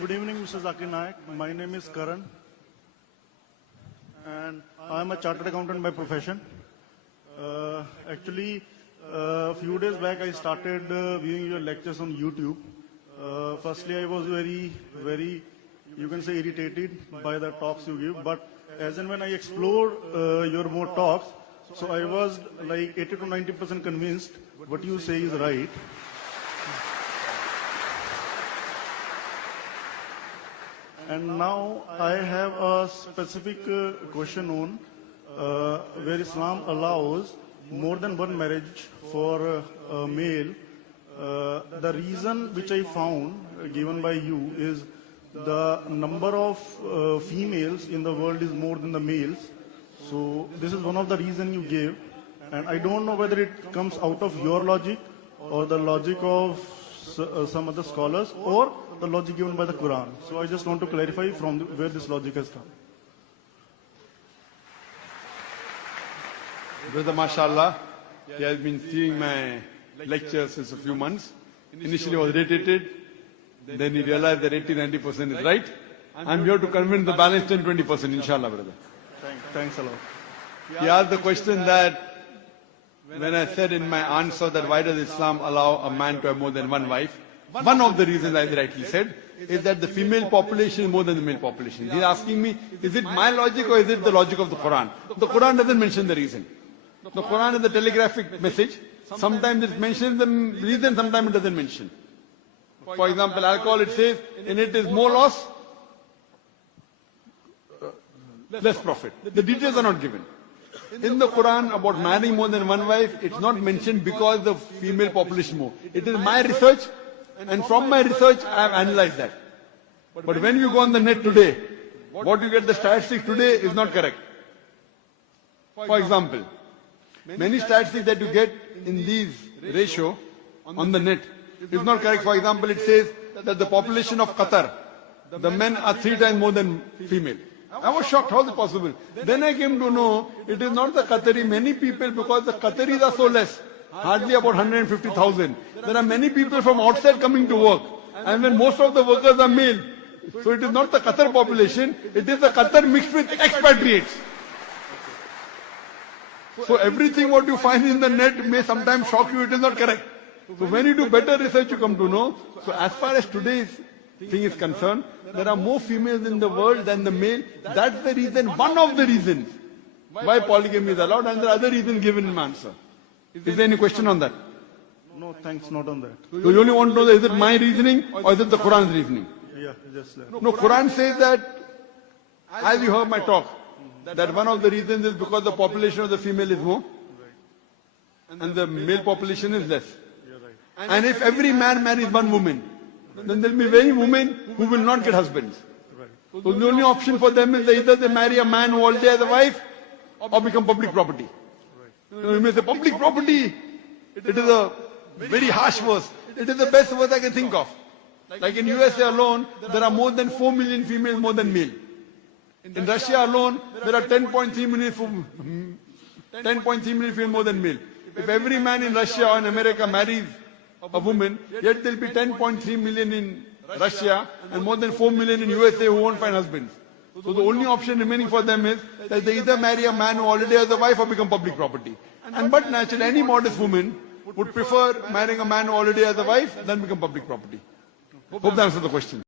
Good evening, Mr. Zakir Naik. My name is Karan, and I am a chartered accountant by profession. Actually, a few days back, I started viewing your lectures on YouTube. Firstly, I was very, you can say, irritated by the talks you give. But as and when I explored your more talks, so I was like 80 to 90% convinced what you say is right. And now I have a specific question on where Islam allows more than one marriage for a male. The reason which I found given by you is the number of females in the world is more than the males. So this is one of the reasons you gave. And I don't know whether it comes out of your logic or the logic of some other scholars or the logic given by the Quran. So I just want to clarify from where this logic has come. Brother, mashallah, he has been seeing my lectures since a few months. Initially was irritated, then he realized that 80-90% is right. I'm here to convince the balance 10-20%, inshallah, brother. Thanks a lot. He asked the question that when I said in my answer that why does Islam allow a man to have more than one wife, one of the reasons, as rightly said, is that the female population is more than the male population. He's asking me, is it my logic or is it the logic of the Quran? The Quran doesn't mention the reason. The Quran is the telegraphic message. Sometimes it mentions the reason, sometimes it doesn't mention. For example, alcohol, it says, in it is more loss, less profit. The details are not given. In the Quran about marrying more than one wife, it's not mentioned because the female population more. It is my research, and from my research, I have analyzed that. But when you go on the net today, what you get the statistics today is not correct. For example, many statistics that you get in these ratio on the net is not correct. For example, it says that the population of Qatar, the men are 3 times more than female. I was shocked, how is it possible? Then I came to know it is not the Qatari, many people, because the Qataris are so less, hardly about 150,000. There are many people from outside coming to work, and when most of the workers are male, so it is not the Qatar population, it is the Qatar mixed with expatriates. So everything what you find in the net may sometimes shock you, it is not correct. So when you do better research, you come to know. So as far as today's thing is concerned, there are more females in the world than the male. That's the reason, one of the reasons why polygamy is allowed, and there are other reasons given in my answer. Is there any question on that? No, thanks, not on that. So you only want to know, is it my reasoning or is it the Quran's reasoning? Yeah, just that. No, Quran says that, as you heard my talk, that one of the reasons is because the population of the female is more, and the male population is less. And if every man marries one woman, then there will be many women who will not get husbands. So the only option for them is either they marry a man who already has a wife or become public property. You may say public property, it is a very harsh verse. It is the best verse I can think of. Like in USA alone, there are more than 4 million females more than male. In Russia alone, there are 10.3 million females more than male. If every man in Russia or in America marries a woman, yet there will be 10.3 million in Russia and more than 4 million in USA who won't find husbands. So the only option remaining for them is that they either marry a man who already has a wife or become public property. But naturally, any modest woman would prefer marrying a man who already has a wife than become public property. Hope that answers the question.